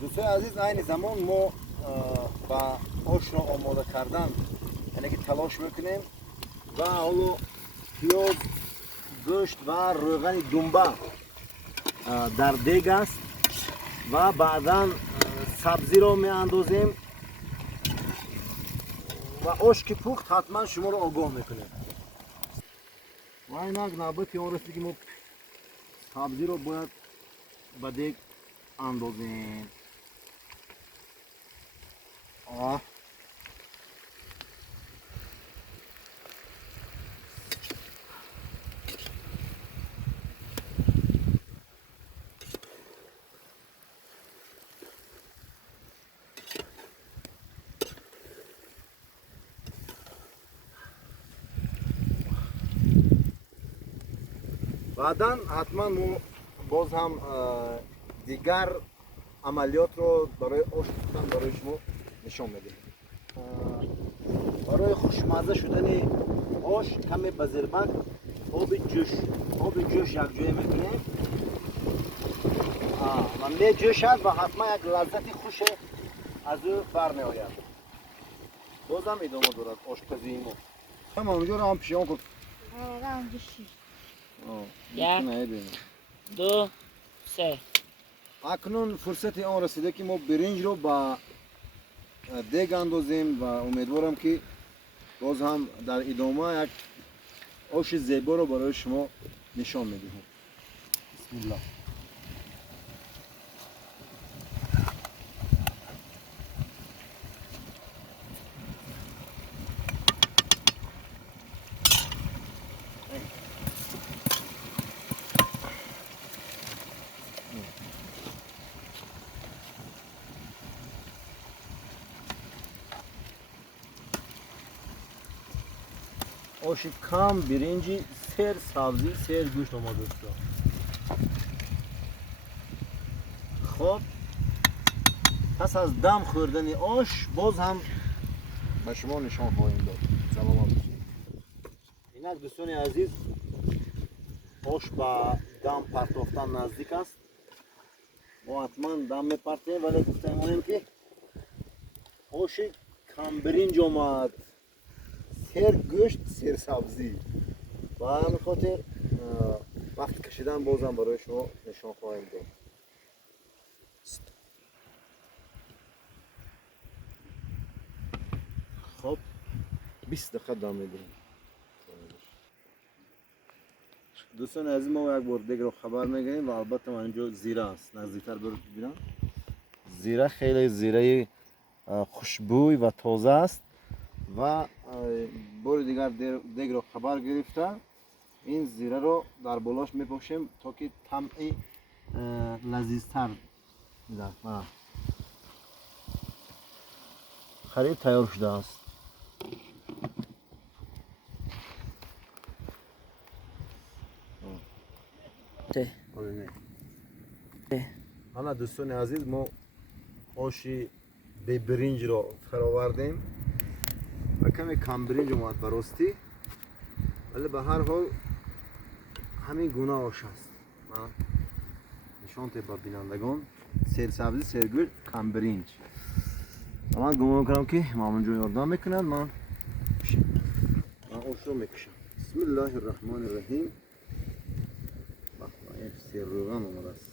دوستای عزیز این زمان ما با آش را آماده کردن یعنی که تلاش میکنیم و حالا پیاز گوشت و روغن دنبه در دیگ است و بعدا سبزی را می اندازیم و آش که پخت حتما شما را آگاه میکنیم و اینک نوبت آن رسید که ما سبزی را باید به دیگ اندازیم. بعدا حتما ما باز هم دیگر عملیات رو برای آش پختن برای شما نشان میدیم. برای خوشمزه شدن آش کمی به زیربک آب جوش یک جای میکنیم و می جوشد و حتما یک لذت خوش از او بر می آید. باز هم ادامه دارد آشپزی ما. همه اونجا رو هم پیشیان کن. یک، دو، سه. اکنون فرصت آن رسیده که ما برنج رو با دیگ اندازیم و امیدوارم که باز هم در ادامه یک آش زیبا رو برای شما نشان میدیم. بسم الله. آش کم برنجی سر سبزی سر گوشت آماده است. خب پس از دم خوردن آش باز هم به شما نشان خواهیم داد. سلامت باشید. اینک دوستان عزیز آش با دم پرتافتن نزدیک است. ما حتما دم میپرتیم ولی گفتیم که آش کم برنج آمد سر گوشت سر سبزی و همین خاطر وقت کشیدن بازم برای شما نشان خواهیم داد. خب 20 دقیقه دم میدیم. دوستان عزیز ما یک بار دیگه رو خبر میگیریم و البته من اینجا زیره است. نزدیکتر برید ببینم. زیره خیلی زیره خوشبوی و تازه است و بار دیگر دیگه رو خبر گرفته این زیره رو در بالاش میپاشیم تا که طعمی لذیذتر میده. خرید تیار شده است. حالا دوستان عزیز ما آشی به برنج رو فراوردیم و کمی کم برنج اومد براستی ولی به هر حال همین گونه آش است. من نشان به بینندگان سر سبزی سر گوشت کم برنج. من گمان کنم که مامان جون یاردم میکنند. من آش رو میکشم. بسم الله الرحمن الرحیم. این سر روغن اومده است.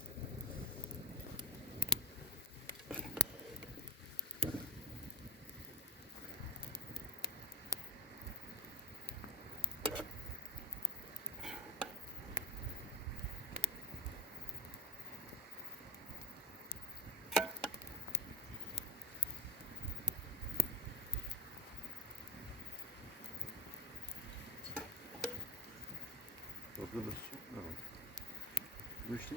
گوشتی؟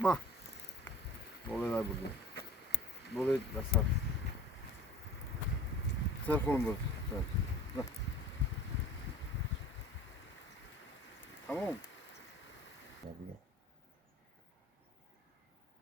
ما بوله نبودیم بوله دستت سر خون بود تمام